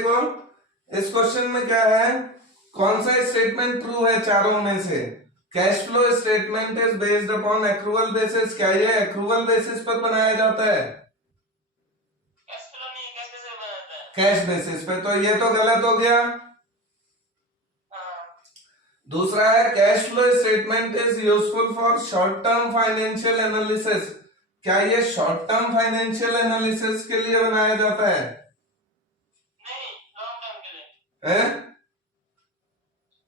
देखो इस क्वेश्चन में क्या है, कौन सा स्टेटमेंट ट्रू है चारों में से। Cash flow statement is based upon accrual basis. क्या ये एक्रूवल बेसिस पर बनाया जाता है? कैश बेसिस पे, तो ये तो गलत हो गया। दूसरा है cash flow statement is useful for short term financial analysis. क्या ये शॉर्ट टर्म फाइनेंशियल एनालिसिस के लिए बनाया जाता है? नहीं, लॉन्ग टर्म के लिए है।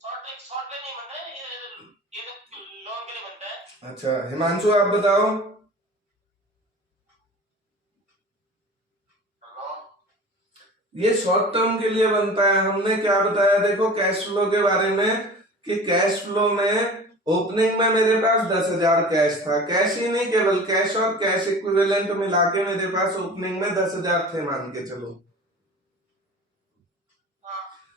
शॉर्ट के नहीं बनता है, ये तो लॉन्ग के लिए बनता है। अच्छा हिमांशु आप बताओ। ये शॉर्ट टर्म के लिए बनता है। हमने क्या बताया देखो कैश फ्लो के बारे में, कि कैश फ्लो में ओपनिंग में मेरे पास 10,000 कैश था। कैश ही नहीं, केवल कैश और कैश इक्विवेलेंट मिला के मेरे पास ओपनिंग में 10,000 थे मान के चलो।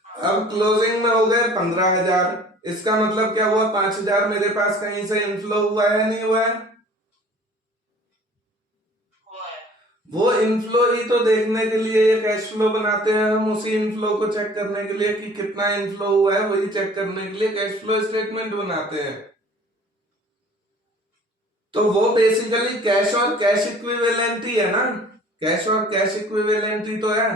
अब क्लोजिंग में हो गए 15,000। इसका मतलब क्या हुआ, 5,000 मेरे पास कहीं से इनफ्लो हुआ है नहीं हुआ है? वो इनफ्लो ही तो देखने के लिए ये कैश फ्लो बनाते हैं हम। उसी इनफ्लो को चेक करने के लिए कि कितना इनफ्लो हुआ है वही चेक करने के लिए कैश फ्लो स्टेटमेंट बनाते हैं। तो वो बेसिकली कैश और कैश इक्विवेलेंट ही है ना, कैश और कैश इक्विवेलेंट ही तो है।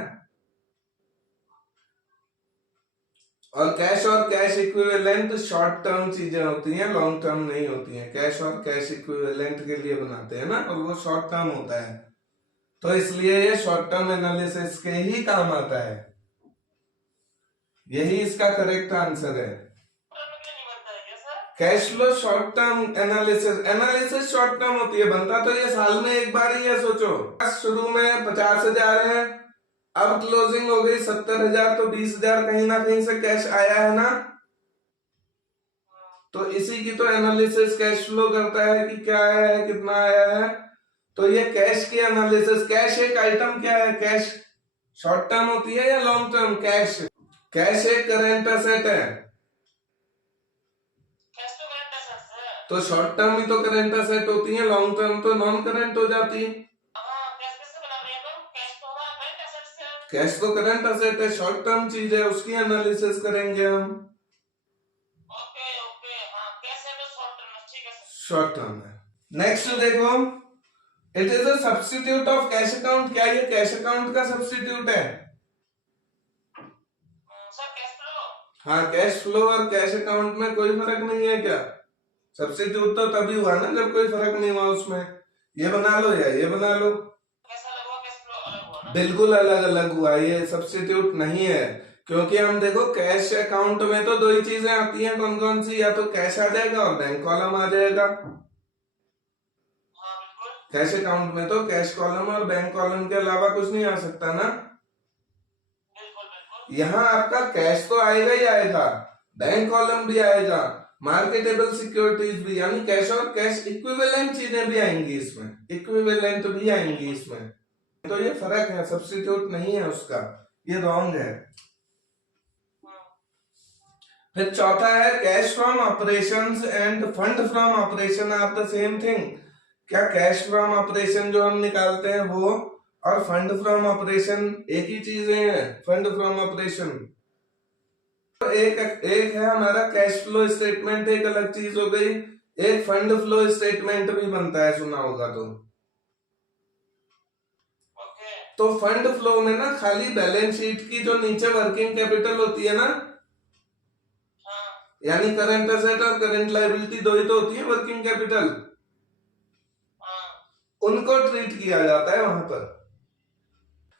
और कैश और कैश इक्विवेलेंट शॉर्ट टर्म चीजें होती हैं, लॉन्ग टर्म नहीं होती हैं। कैश और कैश इक्विवेलेंट के लिए बनाते हैं ना, और वो शॉर्ट टर्म होता है, तो इसलिए ये शॉर्ट टर्म एनालिसिस के ही काम आता है। यही इसका करेक्ट आंसर है। Cash flow short term analysis short term होती है। बनता तो ये साल में एक बार ही है। सोचो शुरू में 50,000 है, अब क्लोजिंग हो गई 70,000, तो 20,000 कहीं ना कहीं से कैश आया है ना। तो इसी की तो एनालिसिस कैश फ्लो करता है कि क्या आया है कितना आया है। तो ये कैश की एनालिसिस, कैश एक आइटम क्या है, कैश शॉर्ट टर्म होती है या लॉन्ग टर्म? कैश एक करेंट असेट है, तो शॉर्ट टर्म ही तो करेंट असेट होती है, लॉन्ग टर्म तो नॉन करेंट हो जाती है। कैश तो करंट असेट है, शॉर्ट टर्म चीज है, उसकी एनालिसिस करेंगे हम। शॉर्ट टर्म है। नेक्स्ट देखो, it is a substitute of cash account. क्या ये कैश अकाउंट का सब्स्टिट्यूट है? हाँ, कैश फ्लो और कैश अकाउंट में कोई फर्क नहीं है क्या? सब्स्टिट्यूट तो तभी हुआ ना जब कोई फर्क नहीं हुआ उसमें। ये बना लो या ये बना लो, बिल्कुल अलग अलग हुआ। ये सब्स्टिट्यूट नहीं है, क्योंकि हम देखो कैश अकाउंट में तो दो ही चीजें आती हैं। कौन कौन सी? या तो कैश आ जाएगा और बैंक कॉलम आ जाएगा। कैश अकाउंट में तो कैश कॉलम और बैंक कॉलम के अलावा कुछ नहीं आ सकता ना। यहाँ आपका कैश तो आएगा ही आएगा, बैंक कॉलम भी आएगा, मार्केटेबल सिक्योरिटीज भी, यानी कैश और कैश इक्विवेलेंट चीजें भी आएंगी इसमें, इक्विवेलेंट भी आएंगी इसमें। तो ये फर्क है, सब्स्टिट्यूट नहीं है उसका, ये रॉन्ग है। फिर चौथा है cash from operations and fund from operation are the same thing. क्या कैश फ्रॉम ऑपरेशन जो हम निकालते हैं वो और फंड फ्रॉम ऑपरेशन एक ही चीजें हैं? फंड फ्रॉम ऑपरेशन तो एक है हमारा कैश फ्लो स्टेटमेंट, एक अलग चीज हो गई। एक फंड फ्लो स्टेटमेंट भी बनता है, सुना होगा तो फंड फ्लो में ना खाली बैलेंस शीट की जो नीचे वर्किंग कैपिटल होती है ना, यानी करंट एसेट और करंट लायबिलिटी दो ही तो होती है वर्किंग कैपिटल, उनको ट्रीट किया जाता है वहां पर।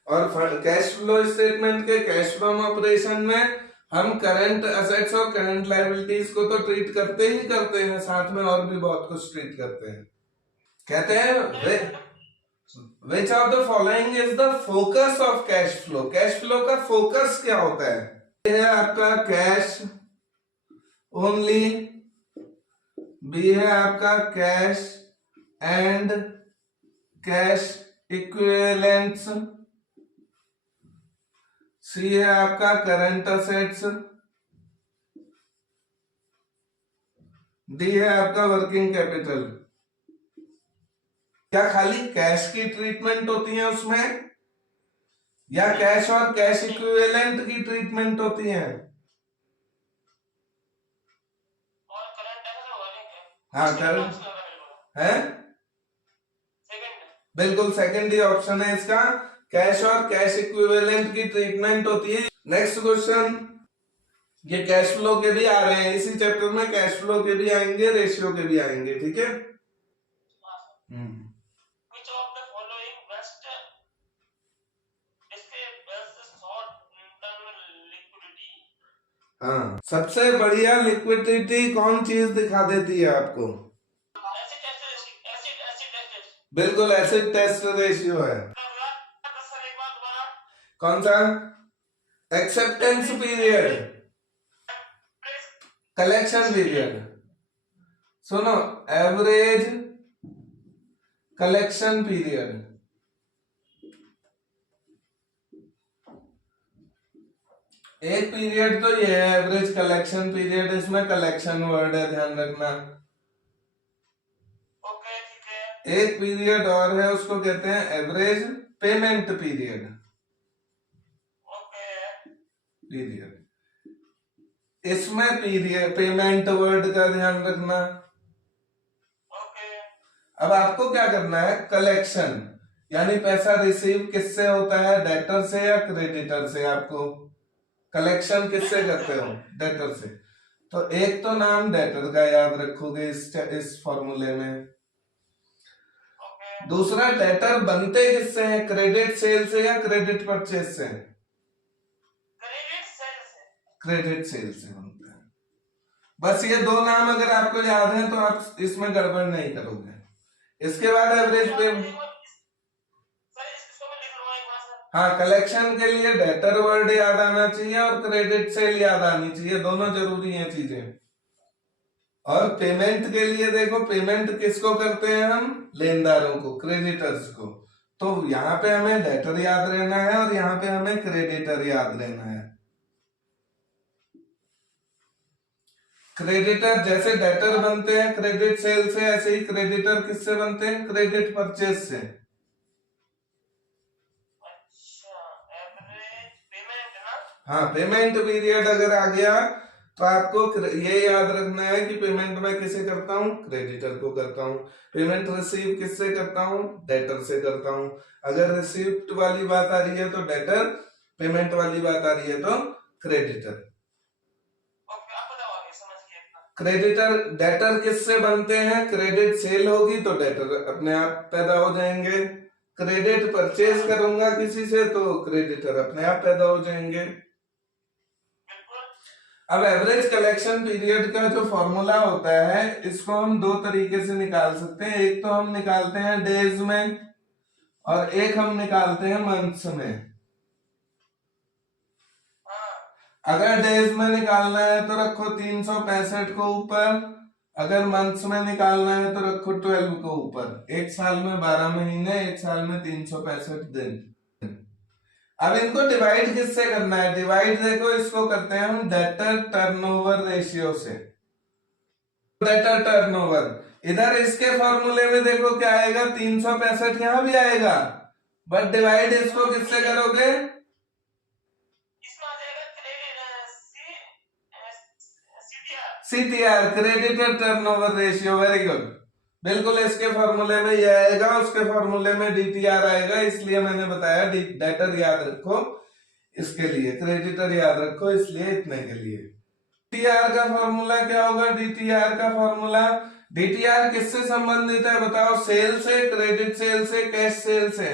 और कैश फ्लो स्टेटमेंट के कैश फ्रॉम ऑपरेशन में हम करंट एसेट्स और करंट लायबिलिटीज को तो ट्रीट करते ही करते हैं, साथ में और भी बहुत कुछ ट्रीट करते हैं। कहते हैं which of the following is the focus of cash flow? Cash flow का फोकस क्या होता है? ये है आपका कैश ओनली, बी है आपका कैश एंड कैश इक्विवेलेंट्स, सी है आपका करंट असेट्स, डी है आपका वर्किंग कैपिटल। क्या खाली कैश की ट्रीटमेंट होती है उसमें? या कैश और कैश इक्विवेलेंट की ट्रीटमेंट होती है? हाँ करंट है, बिल्कुल सेकंड ही ऑप्शन है इसका, कैश और कैश इक्विवेलेंट की ट्रीटमेंट होती है। नेक्स्ट क्वेश्चन, ये कैश फ्लो के भी आ रहे हैं इसी चैप्टर में, कैश फ्लो के भी आएंगे, रेशियो के भी आएंगे, ठीक है। हाँ, सबसे बढ़िया लिक्विडिटी कौन चीज दिखा देती है आपको? बिल्कुल एसिड टेस्ट रेशियो है। कौन सा? Acceptance period, collection period. सुनो, एवरेज कलेक्शन पीरियड, एक पीरियड तो ये है एवरेज कलेक्शन पीरियड, इसमें कलेक्शन वर्ड है, ध्यान रखना। एक पीरियड और है, उसको कहते हैं एवरेज पेमेंट पीरियड। इसमें पीरियड पेमेंट वर्ड का ध्यान रखना। अब आपको क्या करना है, कलेक्शन यानी पैसा रिसीव किससे होता है, डेटर से या क्रेडिटर से? आपको कलेक्शन किससे करते हो? डेटर से। तो एक तो नाम डेटर का याद रखोगे इस फॉर्मूले में। दूसरा, डेटर बनते किससे हैं, क्रेडिट सेल से या क्रेडिट परचेज से? क्रेडिट सेल से बनता है। बस ये दो नाम अगर आपको याद है तो आप इसमें गड़बड़ नहीं करोगे। इसके बाद एवरेज पेमेंट, हाँ, कलेक्शन के लिए डेटर वर्ड याद आना चाहिए और क्रेडिट सेल याद आनी चाहिए, दोनों जरूरी हैं चीजें। और पेमेंट के लिए देखो, पेमेंट किसको करते हैं हम? लेनदारों को, क्रेडिटर्स को। तो यहाँ पे हमें डेटर याद रहना है और यहाँ पे हमें क्रेडिटर याद रहना है। क्रेडिटर जैसे डेटर बनते हैं क्रेडिट सेल से, ऐसे ही क्रेडिटर किससे बनते हैं? क्रेडिट परचेज से। हाँ, पेमेंट पीरियड अगर आ गया तो आपको ये याद रखना है कि पेमेंट मैं किसे करता हूँ? क्रेडिटर को करता हूँ। पेमेंट रिसीव किससे करता हूँ? डेटर से करता हूँ। अगर रिसीव्ड वाली बात आ रही है तो डेटर, पेमेंट वाली बात आ रही है तो क्रेडिटर। क्रेडिटर डेटर किससे बनते हैं? क्रेडिट सेल होगी तो डेटर अपने आप पैदा हो जाएंगे। क्रेडिट परचेज करूंगा किसी से तो क्रेडिटर अपने आप पैदा हो जाएंगे। अब एवरेज कलेक्शन पीरियड का जो फॉर्मूला होता है, इसको हम दो तरीके से निकाल सकते हैं। एक तो हम निकालते हैं डेज में और एक हम निकालते हैं मंथ्स में। अगर डेज में निकालना है तो रखो 365 को ऊपर, अगर मंथ्स में निकालना है तो रखो 12 को ऊपर। एक साल में 12 महीने, एक साल में 365 दिन। अब इनको डिवाइड किससे करना है? डिवाइड देखो, इसको करते हैं हम डेटर टर्नओवर रेशियो से। डेटर टर्नओवर, इधर इसके फॉर्मूले में देखो क्या आएगा, 365 यहां भी आएगा, बट डिवाइड इसको किससे करोगे? CTR, creditor turnover ratio. Very good, बिल्कुल इसके फॉर्मूले में ये आएगा, उसके फॉर्मूले में डीटीआर आएगा, इसलिए मैंने बताया डेटर याद रखो इसके लिए, क्रेडिटर याद रखो इसलिए इतने के लिए। डीटीआर का फॉर्मूला क्या होगा? डीटीआर का फॉर्मूला, डीटीआर किससे संबंधित है बताओ? सेल से, क्रेडिट सेल से, कैश सेल से?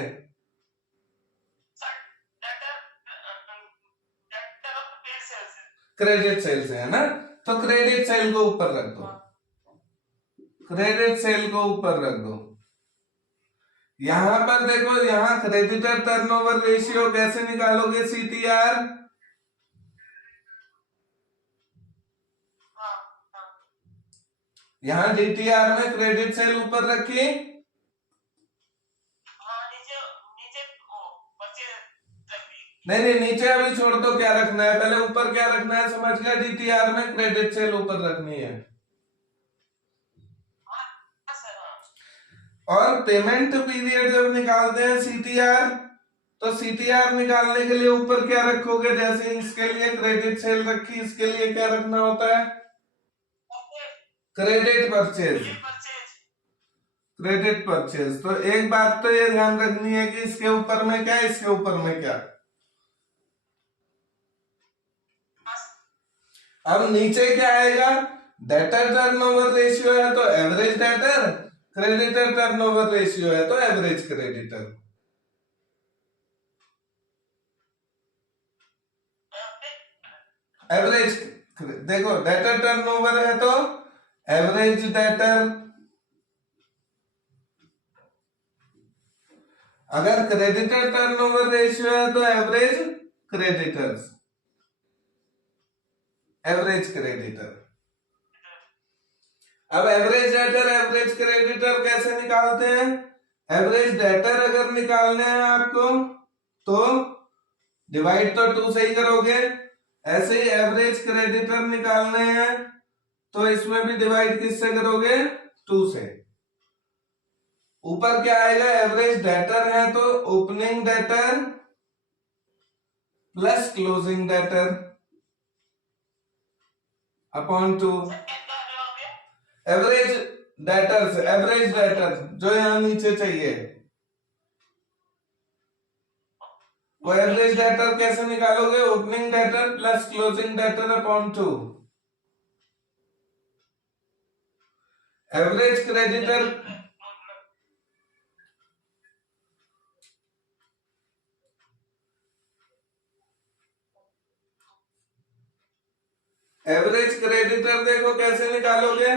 क्रेडिट सेल से है ना, तो क्रेडिट सेल को ऊपर रख दो, क्रेडिट सेल को ऊपर रख दो। यहां पर देखो, यहां क्रेडिटर टर्नओवर रेशियो कैसे निकालोगे? सीटीआर, यहां डीटीआर में क्रेडिट सेल ऊपर रखी, नहीं, नीचे अभी छोड़ दो, क्या रखना है पहले, ऊपर क्या रखना है समझ गया? डीटीआर में क्रेडिट सेल ऊपर रखनी है। और पेमेंट पीरियड जब निकालते हैं सीटीआर, तो सीटीआर निकालने के लिए ऊपर क्या रखोगे? जैसे इसके लिए क्रेडिट सेल रखी, इसके लिए क्या रखना होता है? Credit purchase. Credit purchase. तो एक बात तो ये ध्यान रखनी है कि इसके ऊपर में क्या, इसके ऊपर में क्या। अब नीचे क्या आएगा? डेटर टर्नओवर रेशियो है तो average debtor, creditor turnover ratio है तो एवरेज क्रेडिटर। एवरेज देखो, डेटर टर्नओवर है तो एवरेज डेटर, अगर क्रेडिटर टर्नओवर रेशियो है तो एवरेज क्रेडिटर्स, एवरेज क्रेडिटर। अब एवरेज डेटर एवरेज क्रेडिटर कैसे निकालते हैं? एवरेज डेटर अगर निकालने हैं आपको तो डिवाइड तो 2 से ही करोगे, ऐसे ही एवरेज क्रेडिटर निकालने हैं तो इसमें भी डिवाइड किससे करोगे? 2 से। ऊपर क्या आएगा? एवरेज डेटर है तो opening debtor plus closing debtor upon 2। Average debtor से एवरेज डेटर जो यहां नीचे चाहिए, वो एवरेज डेटर कैसे निकालोगे? Opening debtor plus closing debtor upon 2। Average creditor average creditor देखो कैसे निकालोगे?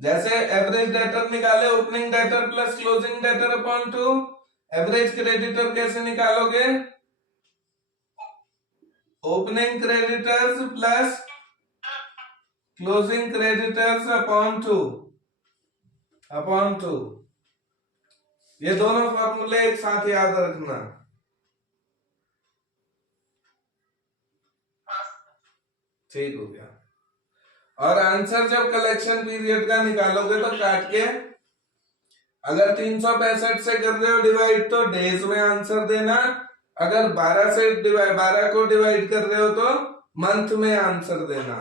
जैसे एवरेज डेटर निकाले opening debtor plus closing debtor upon 2, average creditor कैसे निकालोगे? Opening creditors plus closing creditors upon 2 upon 2। ये दोनों फॉर्मूले एक साथ याद रखना। ठीक हो गया। और आंसर जब कलेक्शन पीरियड का निकालोगे तो काट के, अगर 365 से कर रहे हो डिवाइड तो डेज में आंसर देना, अगर 12 को डिवाइड कर रहे हो तो मंथ में आंसर देना।